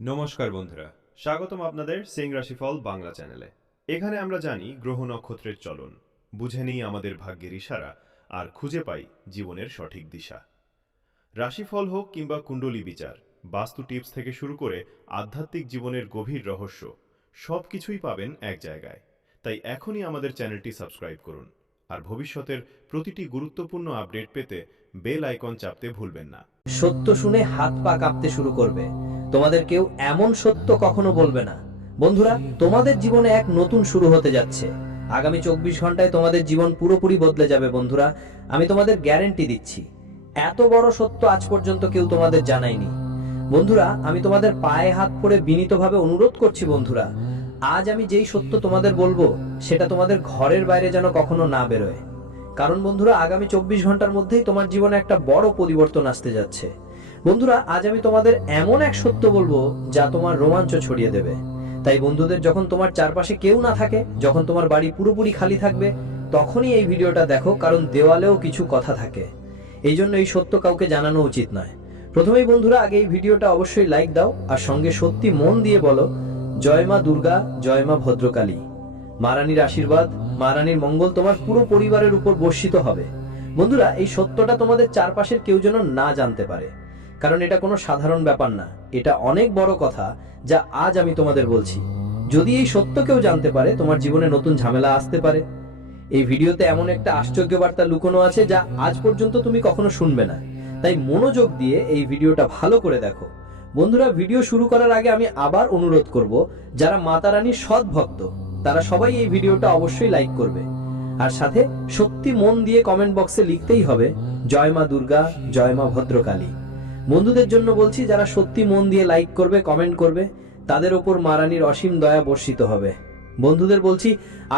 নমস্কার বন্ধুরা, স্বাগতম আপনাদের সিং রাশিফল বাংলা চ্যানেলে। এখানে আমরা জানি গ্রহ নক্ষত্রের চলন, বুঝে নিই আমাদের ভাগ্যের ইশারা আর খুঁজে পাই জীবনের সঠিক দিশা। রাশিফল হোক কিংবা কুণ্ডলী বিচার, বাস্তু টিপস থেকে শুরু করে আধ্যাত্মিক জীবনের গভীর রহস্য, সব কিছুই পাবেন এক জায়গায়। তাই এখনই আমাদের চ্যানেলটি সাবস্ক্রাইব করুন আর ভবিষ্যতের প্রতিটি গুরুত্বপূর্ণ আপডেট পেতে বেল আইকন চাপতে ভুলবেন না। সত্য শুনে হাত পা কাঁপতে শুরু করবে। তোমাদের কেউ এমন সত্য কখনো বলবে না। বন্ধুরা, তোমাদের জীবনে এক নতুন শুরু হতে যাচ্ছে। আগামী 24 ঘন্টায় তোমাদের জীবন পুরোপুরি বদলে যাবে বন্ধুরা, আমি তোমাদের গ্যারান্টি দিচ্ছি। এত বড় সত্য আজ পর্যন্ত কেউ তোমাদের জানায়নি। বন্ধুরা, আমি তোমাদের পায়ে হাত পড়ে বিনীতভাবে অনুরোধ করছি বন্ধুরা, আজ আমি যেই সত্য তোমাদের বলবো সেটা তোমাদের ঘরের বাইরে যেন কখনো না বেরোয়। কারণ বন্ধুরা, আগামী 24 ঘন্টার মধ্যেই তোমার জীবনে একটা বড় পরিবর্তন আসতে যাচ্ছে। বন্ধুরা, আজ আমি তোমাদের এমন এক সত্য বলবো যা তোমার রোমাঞ্চ ছড়িয়ে দেবে। তাই বন্ধুদের, যখন তোমার চারপাশে কেউ না থাকে, যখন তোমার বাড়ি পুরোপুরি খালি থাকবে, তখনই এই ভিডিওটা দেখো, কারণ দেওয়ালেও কিছু কথা থাকে। এই জন্য এই সত্য কাউকে জানানো উচিত নয়। প্রথমেই বন্ধুরা, আগে এই ভিডিওটা অবশ্যই লাইক দাও আর সঙ্গে সত্যি মন দিয়ে বলো, জয় মা দুর্গা, জয় মা ভদ্রকালী। মা রানীর আশীর্বাদ, মা রানীর মঙ্গল তোমার পুরো পরিবারের উপর বর্ষিত হবে। বন্ধুরা, এই সত্যটা তোমাদের চারপাশের কেউ যেন না জানতে পারে, কারণ এটা কোনো সাধারণ ব্যাপার না, এটা অনেক বড় কথা যা আজ আমি তোমাদের বলছি। যদি এই সত্য কেউ জানতে পারে, তোমার জীবনে নতুন ঝামেলা আসতে পারে। এই ভিডিওতে এমন একটা আশ্চর্য বার্তা লুকোনো আছে যা আজ পর্যন্ত তুমি কখনো শুনবে না। তাই মনোযোগ দিয়ে এই ভিডিওটা ভালো করে দেখো। বন্ধুরা, ভিডিও শুরু করার আগে আমি আবার অনুরোধ করব, যারা মাতা রানীর সৎ ভক্ত তারা সবাই এই ভিডিওটা অবশ্যই লাইক করবে। আর সাথে সত্যি মন দিয়ে কমেন্ট বক্সে লিখতেই হবে, জয় মা দুর্গা, জয় মা ভদ্রকালী। বন্ধুদের জন্য বলছি, যারা সত্যি মন দিয়ে লাইক করবে, কমেন্ট করবে, তাদের ওপর মা রানীর অসীম দয়া বর্ষিত হবে। বন্ধুদের বলছি,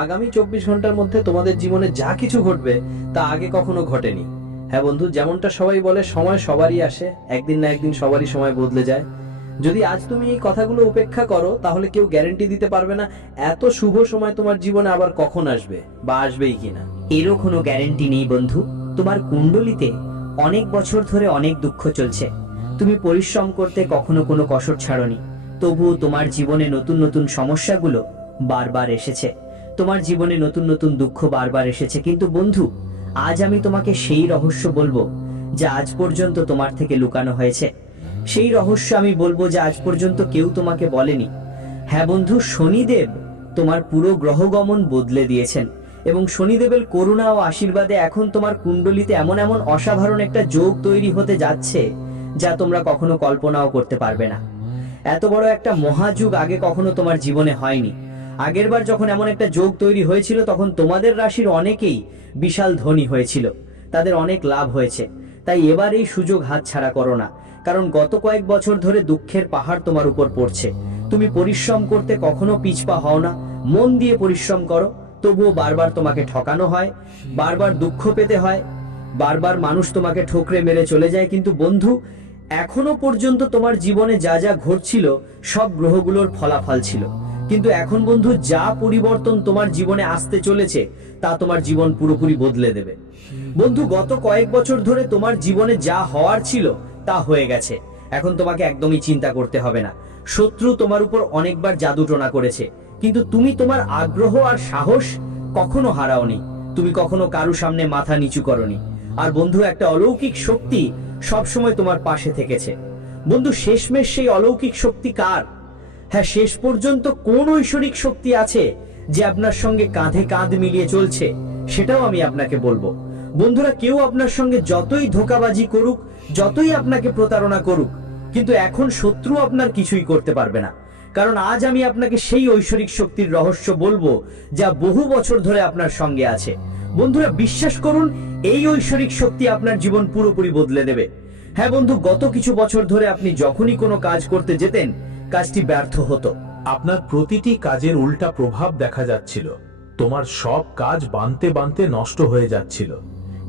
আগামী 24 ঘন্টার মধ্যে তোমাদের জীবনে যা কিছু ঘটবে তা আগে কখনো ঘটেনি। হ্যাঁ বন্ধু, যেমনটা সবাই বলে, সময় সবারই আসে, একদিন না একদিন সবারই সময় বদলে যায়। যদি আজ তুমি এই কথাগুলো উপেক্ষা করো, তাহলে কেউ গ্যারান্টি দিতে পারবে না এত শুভ সময় তোমার জীবনে আবার কখন আসবে বা আসবেই কিনা। এরও কোনো গ্যারান্টি নেই বন্ধু। তোমার কুণ্ডলিতে অনেক বছর ধরে অনেক দুঃখ চলছে, তুমি পরিশ্রম করতে কখনো কোনো কসর ছাড়নি, তবুও তোমার জীবনে নতুন নতুন সমস্যাগুলো বারবার এসেছে, তোমার জীবনে নতুন নতুন দুঃখ বারবার এসেছে। কিন্তু বন্ধু, আজ আমি তোমাকে সেই রহস্য বলবো যা আজ পর্যন্ত তোমার থেকে লুকানো হয়েছে। সেই রহস্য আমি বলবো যা আজ পর্যন্ত কেউ তোমাকে বলেনি। হ্যাঁ বন্ধু, শনিদেব তোমার পুরো গ্রহগমন বদলে দিয়েছেন, এবং শনিদেবের করুণা ও আশীর্বাদে এখন তোমার কুণ্ডলিতে এমন এমন অসাধারণ একটা যোগ তৈরি হতে যাচ্ছে যা তোমরা কখনো কল্পনাও করতে পারবে না। এত বড় একটা মহাযুগ আগে কখনো তোমার জীবনে হয়নি। আগেরবার যখন এমন একটা যোগ তৈরি হয়েছিল, তখন তোমাদের রাশির অনেকেই বিশাল ধনী হয়েছিল, তাদের অনেক লাভ হয়েছে। তাই এবার এই সুযোগ হাতছাড়া করো না, কারণ গত কয়েক বছর ধরে দুঃখের পাহাড় তোমার উপর পড়ছে। তুমি পরিশ্রম করতে কখনো পিছপা হও না, মন দিয়ে পরিশ্রম করো, তবুও বারবার তোমাকে ঠকানো হয়, বারবার দুঃখ পেতে হয়, বারবার মানুষ তোমাকে ঠোকরে মেরে চলে যায়। কিন্তু বন্ধু, এখনো পর্যন্ত তোমার জীবনে যা যা ঘটছিল সব গ্রহগুলোর ফলাফল ছিল, কিন্তু এখন বন্ধু যা পরিবর্তন তোমার জীবনে আসতে চলেছে তা তোমার জীবন পুরোপুরি বদলে দেবে। বন্ধু, গত কয়েক বছর ধরে তোমার জীবনে যা হওয়ার ছিল তা হয়ে গেছে, এখন তোমাকে একদমই চিন্তা করতে হবে না। শত্রু তোমার উপর অনেকবার জাদুটোনা করেছে, কিন্তু তুমি তোমার আগ্রহ আর সাহস কখনো হারাওনি, তুমি কখনো কারু সামনে মাথা নিচু করনি। আর বন্ধু, একটা অলৌকিক শক্তি সবসময় তোমার পাশে থেকেছে। বন্ধু, শেষমেশ সেই অলৌকিক শক্তি কার? হ্যাঁ, শেষ পর্যন্ত কোন ঐশ্বরিক শক্তি আছে যে আপনার সঙ্গে কাঁধে কাঁধ মিলিয়ে চলছে, সেটাও আমি আপনাকে বলবো। বন্ধুরা, কেউ আপনার সঙ্গে যতই ধোঁকাবাজি করুক, যতই আপনাকে প্রতারণা করুক, কিন্তু এখন শত্রু আপনার কিছুই করতে পারবে না, কারণ আজ আমি আপনাকে সেই ঐশ্বরিক শক্তির রহস্য বলবো যা বহু বছর ধরে আপনার সঙ্গে আছে। বন্ধুরা, বিশ্বাস করুন, এই ঐশ্বরিক শক্তি আপনার জীবন পুরোপুরি বদলে দেবে। হ্যাঁ বন্ধু, গত কিছু বছর ধরে আপনি যখনই কোনো কাজ করতে যেতেন, কাজটি ব্যর্থ হতো। আপনার প্রতিটি কাজের উল্টা প্রভাব দেখা যাচ্ছিল, তোমার সব কাজ বানতে বানতে নষ্ট হয়ে যাচ্ছিল।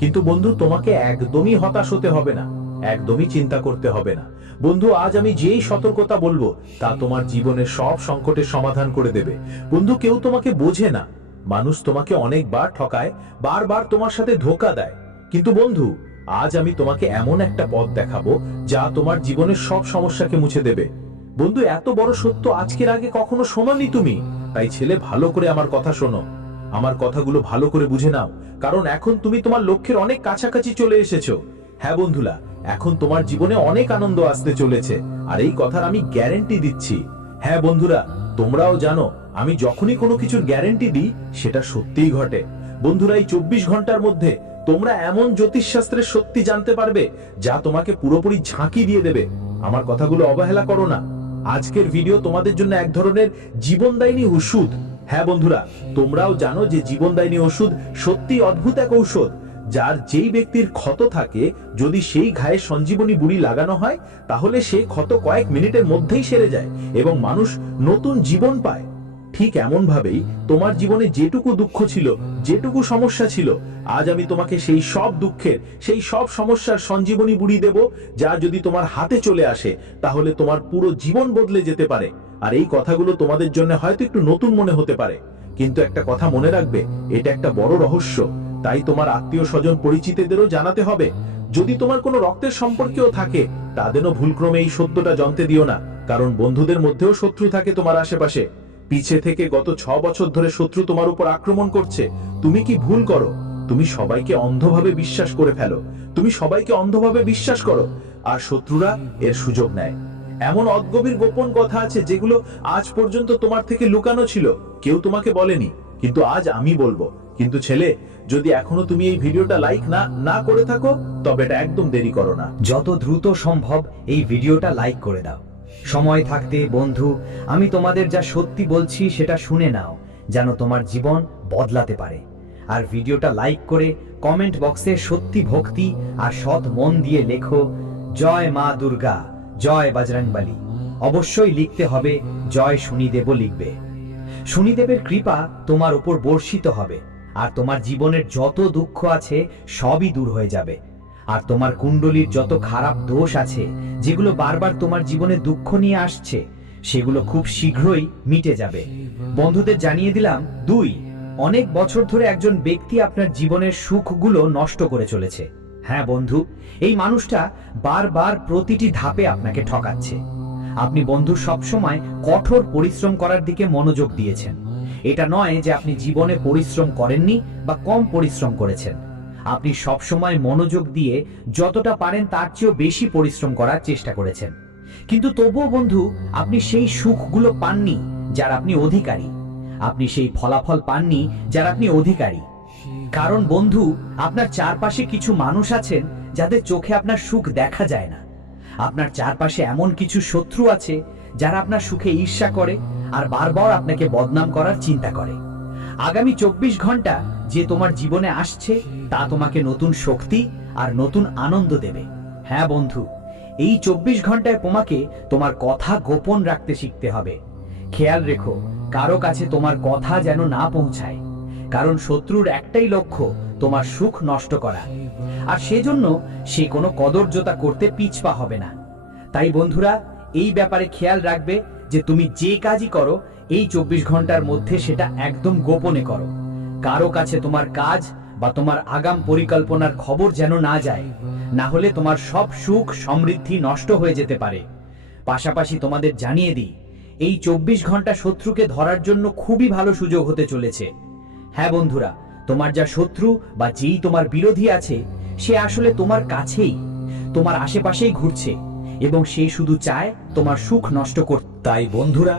কিন্তু বন্ধু, তোমাকে একদমই হতাশ হতে হবে না, একদমই চিন্তা করতে হবে না। বন্ধু, আজ আমি যেই সতর্কতা বলবো তা তোমার জীবনের সব সংকটের সমাধান করে দেবে। বন্ধু, কেউ তোমাকে বোঝে না, মানুষ তোমাকে অনেকবার ঠকায়, বারবার তোমার সাথে ধোঁকা দেয়। কিন্তু বন্ধু, আজ আমি তোমাকে এমন একটা পথ দেখাবো যা তোমার জীবনের সব সমস্যাকে মুছে দেবে। বন্ধু, এত বড় সত্য আজকের আগে কখনো শোনোনি তুমি। তাই ছেলে, ভালো করে আমার কথা শোনো, আমার কথাগুলো ভালো করে বুঝে নাও, কারণ এখন তুমি তোমার লক্ষ্যের অনেক কাছাকাছি চলে এসেছো। হ্যাঁ বন্ধুরা, এখন তোমার জীবনে অনেক আনন্দ আসতে চলেছে, আর এই কথার আমি গ্যারেন্টি দিচ্ছি। হ্যাঁ বন্ধুরা, তোমরাও জানো আমি যখনই কোনো কিছুর গ্যারেন্টি দিই সেটা সত্যিই ঘটে। বন্ধুরা, এই 24 ঘন্টার মধ্যে তোমরা এমন জ্যোতিষশাস্ত্রের সত্যি জানতে পারবে যা তোমাকে পুরোপুরি ঝাঁকি দিয়ে দেবে। আমার কথাগুলো অবহেলা করো না। আজকের ভিডিও তোমাদের জন্য এক ধরনের জীবনদায়িনী ওষুধ। হ্যাঁ বন্ধুরা, তোমরাও জানো যে জীবনদায়িনী ওষুধ সত্যি অদ্ভুত এক ঔষধ, যার যেই ব্যক্তির ক্ষত থাকে যদি সেই ঘায়ে সঞ্জীবনী বুড়ি লাগানো হয় তাহলে সেই ক্ষত কয়েক মিনিটের মধ্যেই সেরে যায় এবং মানুষ নতুন জীবন পায়। ঠিক এমন ভাবেই তোমার জীবনে যেটুকু দুঃখ ছিল, যেটুকু সমস্যা ছিল, আজ আমি তোমাকে সেই সব দুঃখের, সেই সব সমস্যার সঞ্জীবনী বুড়ি দেব, যা যদি তোমার হাতে চলে আসে তাহলে তোমার পুরো জীবন বদলে যেতে পারে। আর এই কথাগুলো তোমাদের জন্য হয়তো একটু নতুন মনে হতে পারে, কিন্তু একটা কথা মনে রাখবে, এটা একটা বড় রহস্য। তাই তোমার আত্মীয় স্বজন পরিচিতদেরও জানাতে হবে। যদি তোমার কোনো রক্তের সম্পর্কেও থাকে তাদেরও ভুলক্রমে এই সত্যটা জানতে দিও না, কারণ বন্ধুদের মধ্যেও শত্রু থাকে তোমার আশেপাশে। পিছে থেকে গত 6 বছর ধরে শত্রু তোমার উপর আক্রমণ করছে। তুমি কি ভুল করো? তুমি সবাইকে অন্ধভাবে বিশ্বাস করে ফেলো, তুমি সবাইকে অন্ধভাবে বিশ্বাস করো, আর শত্রুরা এর সুযোগ নেয়। এমন অদ্গভীর গোপন কথা আছে যেগুলো আজ পর্যন্ত তোমার থেকে লুকানো ছিল, কেউ তোমাকে বলেনি, কিন্তু আজ আমি বলবো। কিন্তু ছেলে, যদি এখনো তুমি এই ভিডিওটা লাইক না করে থাকো তবে এটা একদম দেরি করো না। যত দ্রুত সম্ভব এই ভিডিওটা লাইক করে দাও। সময় থাকতে বন্ধু, আমি তোমাদের যা সত্যি বলছি সেটা শুনে নাও, যেন তোমার জীবন বদলাতে পারে। আর ভিডিওটা লাইক করে কমেন্ট বক্সে সত্যি ভক্তি আর সৎ মন দিয়ে লেখো, জয় মা দুর্গা, জয় বজরংবলী। অবশ্যই লিখতে হবে জয় শনিদেবও লিখবে। শনিদেবের কৃপা তোমার উপর বর্ষিত হবে, আর তোমার জীবনের যত দুঃখ আছে সবই দূর হয়ে যাবে। আর তোমার কুণ্ডলীর যত খারাপ দোষ আছে, যেগুলো বারবার তোমার জীবনে দুঃখ নিয়ে আসছে, সেগুলো খুব শীঘ্রই মিটে যাবে। বন্ধুদের জানিয়ে দিলাম, 2, অনেক বছর ধরে একজন ব্যক্তি আপনার জীবনের সুখগুলো নষ্ট করে চলেছে। হ্যাঁ বন্ধু, এই মানুষটা বারবার প্রতিটি ধাপে আপনাকে ঠকাচ্ছে। আপনি বন্ধু সবসময় কঠোর পরিশ্রম করার দিকে মনোযোগ দিয়েছেন। এটা নয় যে আপনি জীবনে পরিশ্রম করেননি বা কম পরিশ্রম করেছেন। আপনি সবসময় মনোযোগ দিয়ে যতটা পারেন তার চেয়েও বেশি পরিশ্রম করার চেষ্টা করেছেন, কিন্তু তবুও বন্ধু আপনি সেই সুখগুলো পাননি যার আপনি অধিকারী। আপনি সেই ফলাফল পাননি যার আপনি অধিকারী। কারণ বন্ধু, আপনার চারপাশে কিছু মানুষ আছেন যাদের চোখে আপনার সুখ দেখা যায় না। আপনার চারপাশে এমন কিছু শত্রু আছে যারা আপনার সুখে ঈর্ষা করে আর বারবার আপনাকে বদনাম করার চিন্তা করে। আগামী 24 ঘন্টা যে তোমার জীবনে আসছে তা তোমাকে নতুন শক্তি আর নতুন আনন্দ দেবে। হ্যাঁ বন্ধু, এই 24 ঘন্টায় তোমাকে তোমার কথা গোপন রাখতে শিখতে হবে। খেয়াল রেখো, কারো কাছে তোমার কথা যেন না পৌঁছায়, কারণ শত্রুর একটাই লক্ষ্য তোমার সুখ নষ্ট করা, আর সেজন্য সে কোনো কদর্যতা করতে পিছপা হবে না। তাই বন্ধুরা, এই ব্যাপারে খেয়াল রাখবে যে তুমি যে কাজই করো এই 24 ঘন্টার মধ্যে সেটা একদম গোপনে করো। কারো কাছে তোমার কাজ বা তোমার আগাম পরিকল্পনার খবর যেন না যায়, না হলে তোমার সব সুখ সমৃদ্ধি নষ্ট হয়ে যেতে পারে। পাশাপাশি তোমাদের জানিয়ে দিই, এই 24 ঘন্টা শত্রুকে ধরার জন্য খুবই ভালো সুযোগ হতে চলেছে। হ্যাঁ বন্ধুরা, তোমার যা শত্রু বা যেই তোমার বিরোধী আছে সে আসলে তোমার কাছেই, তোমার আশেপাশেই ঘুরছে এবং সে শুধু চায় তোমার সুখ নষ্ট করতে। তাই বন্ধুরা,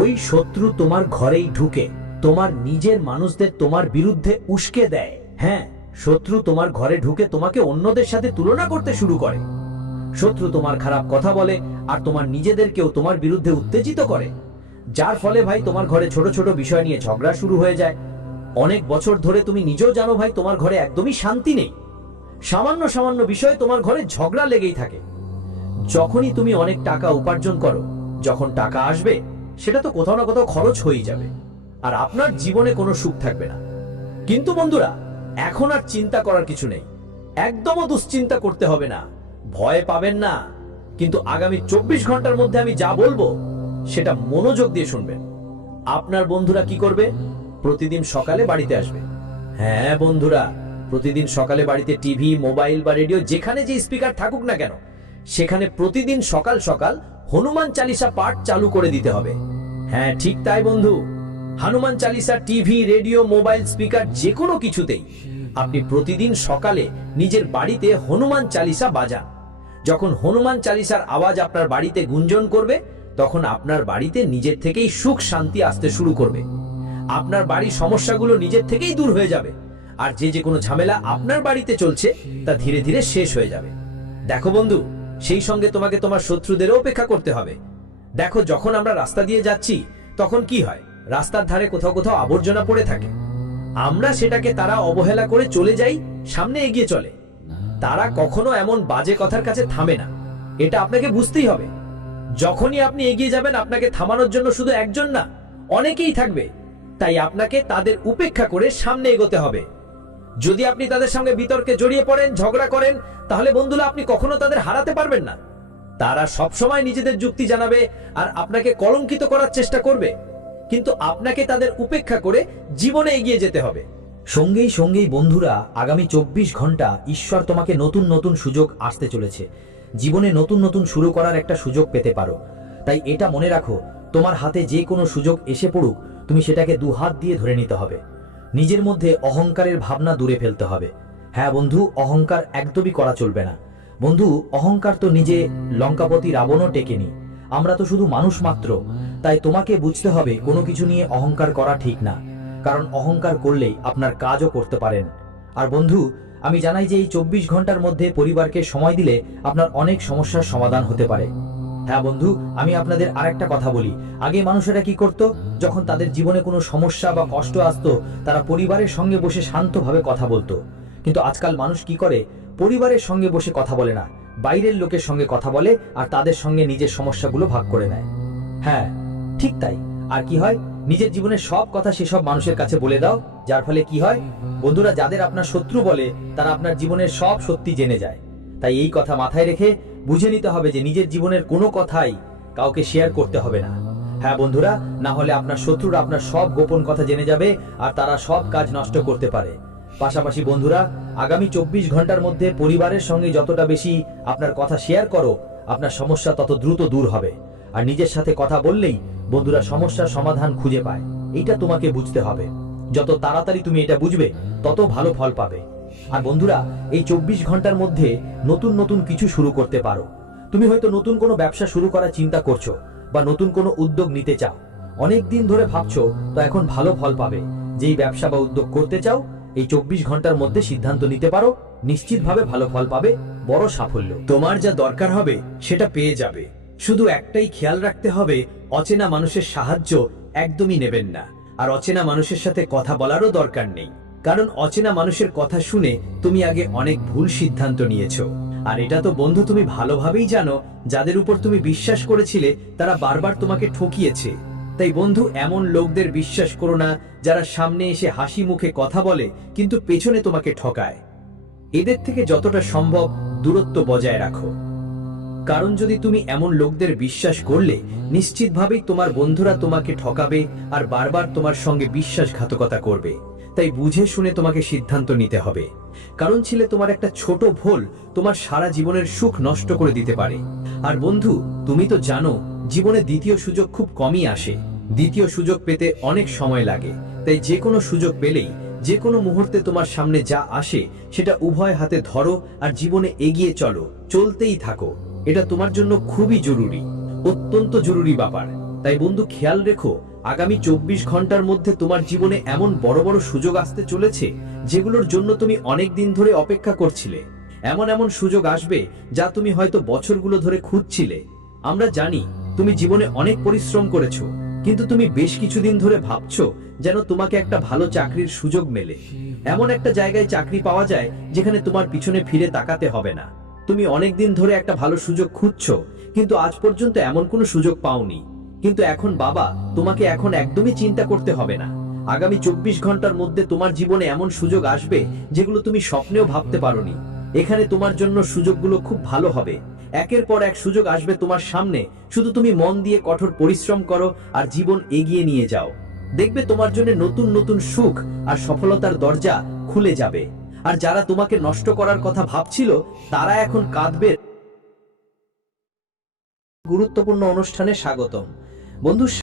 ওই শত্রু তোমার ঘরেই ঢুকে তোমার নিজের মানুষদের তোমার বিরুদ্ধে উস্কে দেয়। হ্যাঁ, শত্রু তোমার ঘরে ঢুকে তোমাকে অন্যদের সাথে তুলনা করতে শুরু করে। শত্রু তোমার খারাপ কথা বলে আর তোমার নিজেদেরকেও তোমার বিরুদ্ধে উত্তেজিত করে, যার ফলে ভাই তোমার ঘরে ছোট ছোট বিষয় নিয়ে ঝগড়া শুরু হয়ে যায়। অনেক বছর ধরে তুমি নিজেও জানো ভাই তোমার ঘরে একদমই শান্তি নেই। সামান্য সামান্য বিষয়ে তোমার ঘরে ঝগড়া লেগেই থাকে। যখনই তুমি অনেক টাকা উপার্জন করো, যখন টাকা আসবে সেটা তো কোথাও না কোথাও খরচ হয়ে যাবে, আর আপনার জীবনে কোনো সুখ থাকবে না। কিন্তু বন্ধুরা, এখন আর চিন্তা করার কিছু নেই, একদমও দুশ্চিন্তা করতে হবে না, ভয় পাবেন না। কিন্তু আগামী 24 ঘন্টার মধ্যে আমি যা বলবো সেটা মনোযোগ দিয়ে শুনবেন। আপনার বন্ধুরা কি করবে? প্রতিদিন সকালে বাড়িতে আসবে। হ্যাঁ বন্ধুরা, প্রতিদিন সকালে বাড়িতে টিভি, মোবাইল বা রেডিও, যেখানে যে স্পিকার থাকুক না কেন, সেখানে প্রতিদিন সকাল সকাল হনুমান চালিসা পাঠ চালু করে দিতে হবে। হ্যাঁ ঠিক তাই বন্ধু, Hanuman Chalisa TV, radio, mobile, speaker যে কোনো কিছুতেই আপনি প্রতিদিন সকালে নিজের বাড়িতে হনুমান চালিসা বাজান। যখন হনুমান চালিসার আওয়াজ আপনার বাড়িতে গুঞ্জন করবে, তখন আপনার বাড়িতে নিজের থেকেই সুখ শান্তি আসতে শুরু করবে। আপনার বাড়ির সমস্যাগুলো নিজের থেকেই দূর হয়ে যাবে, আর যে কোনো ঝামেলা আপনার বাড়িতে চলছে তা ধীরে ধীরে শেষ হয়ে যাবে। দেখো বন্ধু, সেই সঙ্গে তোমাকে তোমার শত্রুদেরও অপেক্ষা করতে হবে। দেখো, যখন আমরা রাস্তা দিয়ে যাচ্ছি তখন কি হয়, রাস্তার ধারে কোথাও কোথাও আবর্জনা পড়ে থাকে। আমরা সেটাকে তারা অবহেলা করে চলে যাই, সামনে এগিয়ে চলে। তারা কখনো এমন বাজে কথার কাছে থামে না, এটা আপনাকে বুঝতেই হবে। যখনই আপনি এগিয়ে যাবেন, আপনাকে থামানোর জন্য শুধু একজন না, অনেকেই থাকবে। তাই আপনাকে তাদের উপেক্ষা করে সামনে এগোতে হবে। যদি আপনি তাদের সঙ্গে বিতর্কে জড়িয়ে পড়েন, ঝগড়া করেন, তাহলে বন্ধুরা আপনি কখনো তাদের হারাতে পারবেন না। তারা সবসময় নিজেদের যুক্তি জানাবে আর আপনাকে কলঙ্কিত করার চেষ্টা করবে, কিন্তু আপনাকে তাদের উপেক্ষা করে জীবনে এগিয়ে যেতে হবে। সঙ্গেই সঙ্গেই বন্ধুরা, আগামী 24 ঘন্টা ঈশ্বর তোমাকে নতুন নতুন সুযোগ আসতে চলেছে। জীবনে নতুন নতুন শুরু করার একটা সুযোগ পেতে পারো। তাই এটা মনে রাখো, তোমার হাতে যে কোনো সুযোগ এসে পড়ুক, তুমি সেটাকে দুহাত দিয়ে ধরে নিতে হবে। নিজের মধ্যে অহংকারের ভাবনা দূরে ফেলতে হবে। হ্যাঁ বন্ধু, অহংকার একদমই করা চলবে না। বন্ধু, অহংকার তো নিজে লঙ্কাপতি রাবণও টেকেনি। আমরা তো শুধু মানুষ মাত্র। তাই তোমাকে বুঝতে হবে, কোনো কিছু নিয়ে অহংকার করা ঠিক না, কারণ অহংকার করলেই আপনার কাজও করতে পারেন। আর বন্ধু, আমি জানাই যে এই 24 ঘন্টার মধ্যে পরিবারকে সময় দিলে আপনার অনেক সমস্যার সমাধান হতে পারে। হ্যাঁ বন্ধু, আমি আপনাদের আরেকটা কথা বলি। আগে মানুষেরা কি করত, যখন তাদের জীবনে কোনো সমস্যা বা কষ্ট আসতো, তারা পরিবারের সঙ্গে বসে শান্তভাবে কথা বলতো। কিন্তু আজকাল মানুষ কি করে, পরিবারের সঙ্গে বসে কথা বলে না, বাইরের লোকের সঙ্গে কথা বলে আর তাদের সঙ্গে নিজের সমস্যাগুলো ভাগ করে নেয়। হ্যাঁ ঠিক তাই। আর কি হয়, নিজের জীবনের সব কথা সেসব মানুষের কাছে বলে দাও, যার ফলে কি হয় বন্ধুরা, যাদের আপনার শত্রু বলে তারা আপনার জীবনের সব সত্যি জেনে যায়। তাই এই কথা মাথায় রেখে বুঝে নিতে হবে যে নিজের জীবনের কোনো কথাই কাউকে শেয়ার করতে হবে না। হ্যাঁ বন্ধুরা, না হলে আপনার শত্রুরা আপনার সব গোপন কথা জেনে যাবে আর তারা সব কাজ নষ্ট করতে পারে। পাশাপাশি বন্ধুরা, আগামী 24 ঘন্টার মধ্যে পরিবারের সঙ্গে যতটা বেশি আপনার কথা শেয়ার করো, আপনার সমস্যা তত দ্রুত দূর হবে। আর নিজের সাথে কথা বললেই বন্ধুরা সমস্যার সমাধান খুঁজে পায়। এইটা তোমাকে বুঝতে হবে। যত তাড়াতাড়ি তুমি এটা বুঝবে, তত ভালো ফল পাবে। আর বন্ধুরা, এই 24 ঘন্টার মধ্যে নতুন নতুন কিছু শুরু করতে পারো। তুমি হয়তো নতুন কোনো ব্যবসা শুরু করার চিন্তা করছো বা নতুন কোনো উদ্যোগ নিতে চাও। অনেক দিন ধরে ভাবছো, তো এখন ভালো ফল পাবে। যেই ব্যবসা বা উদ্যোগ করতে চাও, এই 24 ঘন্টার মধ্যে সিদ্ধান্ত নিতে পারো, নিশ্চিতভাবে ভালো ফল পাবে, বড় সাফল্য। তোমার যা দরকার হবে সেটা পেয়ে যাবে। শুধু একটাই খেয়াল রাখতে হবে, অচেনা মানুষের সাহায্য একদমই নেবেন না। আর অচেনা মানুষের সাথে কথা বলারও দরকার নেই, কারণ অচেনা মানুষের কথা শুনে তুমি আগে অনেক ভুল সিদ্ধান্ত নিয়েছো। আর এটা তো বন্ধু তুমি ভালোভাবেই জানো, যাদের উপর তুমি বিশ্বাস করেছিলে তারা বারবার তোমাকে ঠকিয়েছে। তাই বন্ধু, এমন লোকদের বিশ্বাস করো না যারা সামনে এসে হাসি মুখে কথা বলে কিন্তু পেছনে তোমাকে ঠকায়। এদের থেকে যতটা সম্ভব দূরত্ব বজায় রাখো, কারণ যদি তুমি এমন লোকদের বিশ্বাস করলে নিশ্চিতভাবেই তোমার বন্ধুরা তোমাকে ঠকাবে আর বারবার তোমার সঙ্গে বিশ্বাসঘাতকতা করবে। তাই বুঝে শুনে তোমাকে সিদ্ধান্ত নিতে হবে, কারণ ছিলে তোমার একটা ছোট ভুল তোমার সারা জীবনের সুখ নষ্ট করে দিতে পারে। আর বন্ধু, তুমি তো জানো জীবনে দ্বিতীয় সুযোগ খুব কমই আসে। দ্বিতীয় সুযোগ পেতে অনেক সময় লাগে। তাই যে কোনো সুযোগ পেলেই, যে কোনো মুহূর্তে তোমার সামনে যা আসে সেটা উভয় হাতে ধরো আর জীবনে এগিয়ে চলো, চলতেই থাকো। এটা তোমার জন্য খুবই জরুরি, অত্যন্ত জরুরি ব্যাপার। তাই বন্ধু, খেয়াল রেখো, আগামী 24 ঘন্টার মধ্যে তোমার জীবনে এমন বড় বড় সুযোগ আসতে চলেছে যেগুলোর জন্য তুমি অনেক দিন ধরে অপেক্ষা করছিলে। এমন এমন সুযোগ আসবে যা তুমি হয়তো বছরগুলো ধরে খুঁজছিলে। আমরা জানি তুমি জীবনে অনেক পরিশ্রম করেছো, কিন্তু তুমি বেশ কিছুদিন ধরে ভাবছো যেন তোমাকে একটা ভালো চাকরির সুযোগ মেলে, এমন একটা জায়গায় চাকরি পাওয়া যায় যেখানে তোমার পিছনে ফিরে তাকাতে হবে না। তুমি অনেক দিন ধরে একটা ভালো সুযোগ খুঁজছো, কিন্তু আজ পর্যন্ত এমন কোনো সুযোগ পাওনি। কিন্তু এখন বাবা, তোমাকে এখন একদমই চিন্তা করতে হবে না। আগামী 24 ঘন্টার মধ্যে তোমার জীবনে এমন সুযোগ আসবে যেগুলো তুমি স্বপ্নেও ভাবতে পারোনি। এখানে তোমার জন্য সুযোগগুলো খুব ভালো হবে। একের পর এক সুযোগ আসবে তোমার সামনে, শুধু তুমি মন দিয়ে কঠোর পরিশ্রম করো আর জীবন এগিয়ে নিয়ে যাও। দেখবে তোমার জন্য নতুন নতুন সুখ আর সফলতার দরজা খুলে যাবে। আর যারা তোমাকে নষ্ট করার কথা ভাবছিল, তারা এখন কাঁদবে। গুরুত্বপূর্ণ অনুষ্ঠানে স্বাগতম। বন্ধু,